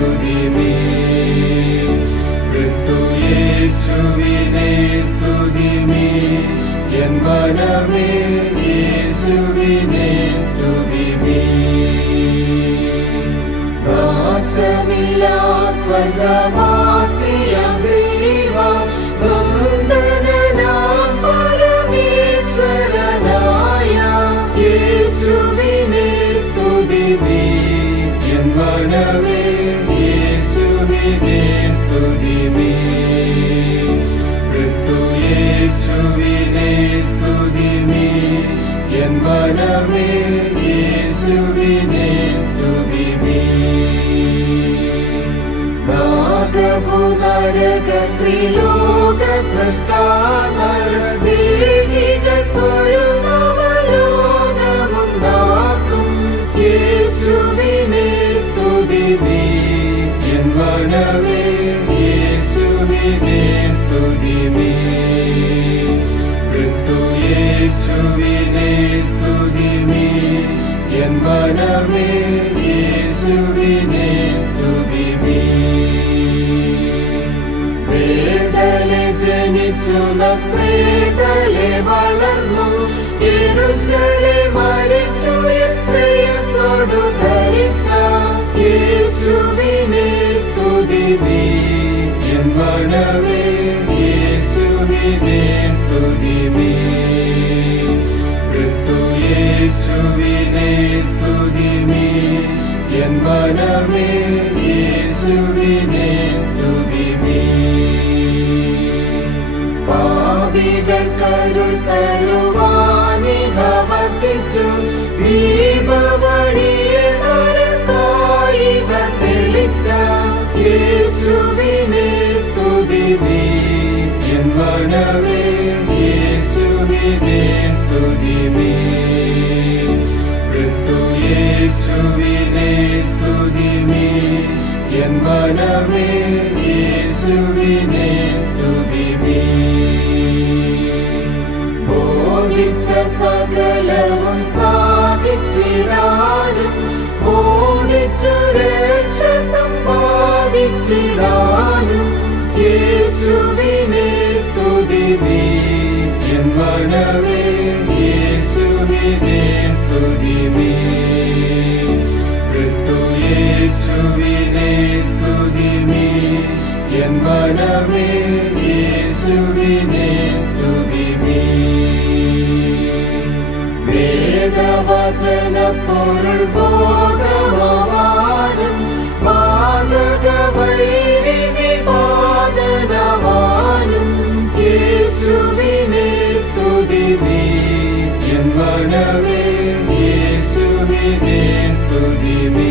സ്തുതി മേ. ക്രിസ്തു യേശുവിനെ സ്തുതി മേ. എൻ മനമേ യേശുവിനെ സ്തുതി മേ. നാശമില്ലാ സ്വർഗവാസിയാം ദൈവം നന്ദനനാം പരമേശ്വരനായ യേശുവിനെ സ്തുതി മേ. എൻ മനമേ യേശുവിനെ സ്തുതി മേ. ക്രിസ്തു യേശുവിനെ സ്തുതി മേ. എൻ മനമേ യേശുവിനെ സ്തുതി മേ. നാഗപുനരകത്രിലോക സൃഷ്ടാനരദേഹികൾക്കൊരു നവലോകമുണ്ടാക്കും യേശുവിനെ സ്തുതി മേ. എൻ മനമേ യേശുവിനെ സ്തുതി മേ. ക്രിസ്തു യേശുവിനെ സ്തുതി മേ. എൻ മനമേ യേശുവിനെ സ്തുതി മേ. വേദലെ ജനിച്ചു നസ്രേതലെ വളർന്നു യെരൂശലേം മരിച്ചു എൻ ശ്രേയസ്സോടു ധരിച്ച യേശുവിനെ സ്തുതി മേ. എൻ മനമേ യേശുവിനെ സ്തുതി മേ. ക്രിസ്തു യേശുവിനെ സ്തുതി മേ. എൻ മനമേ യേശുവിനെ സ്തുതി മേ. പാപികൾക്കരുൾ തരുവാനിഹ വസിച്ചു ദീപവഴിയെ നരകായിക തെളിച്ച യേശുവിനെ സ്തുതി മേ. എൻ മനമേ യേശുവിനെ സ്തുതി മേ. ക്രിസ്തു യേശുവിനെ സ്തുതി മേ. എൻ മനമേ യേശുവിനെ സ്തുതി മേ. ബോധിച്ച സകലവും സാധിച്ചിടാനും ബോധിച്ചു രക്ഷ സമ്പാദിച്ചിടാനും യേശുവിനെ സ്തുതി മേ. എൻ മനമേ യേശുവിനെ സ്തുതി മേ. ക്രിസ്തു യേശുവിനെ സ്തുതി മേ. എൻ മനമേ യേശുവിനെ സ്തുതി മേ. വേദവചന പൊരുൾ ബോധമാവാനും ബാധക വൈരിനി ബാധനവാനും യേശുവിനെ സ്തുതി മേ. എൻ മനമേ യേശുവിനെ സ്തുതി മേ.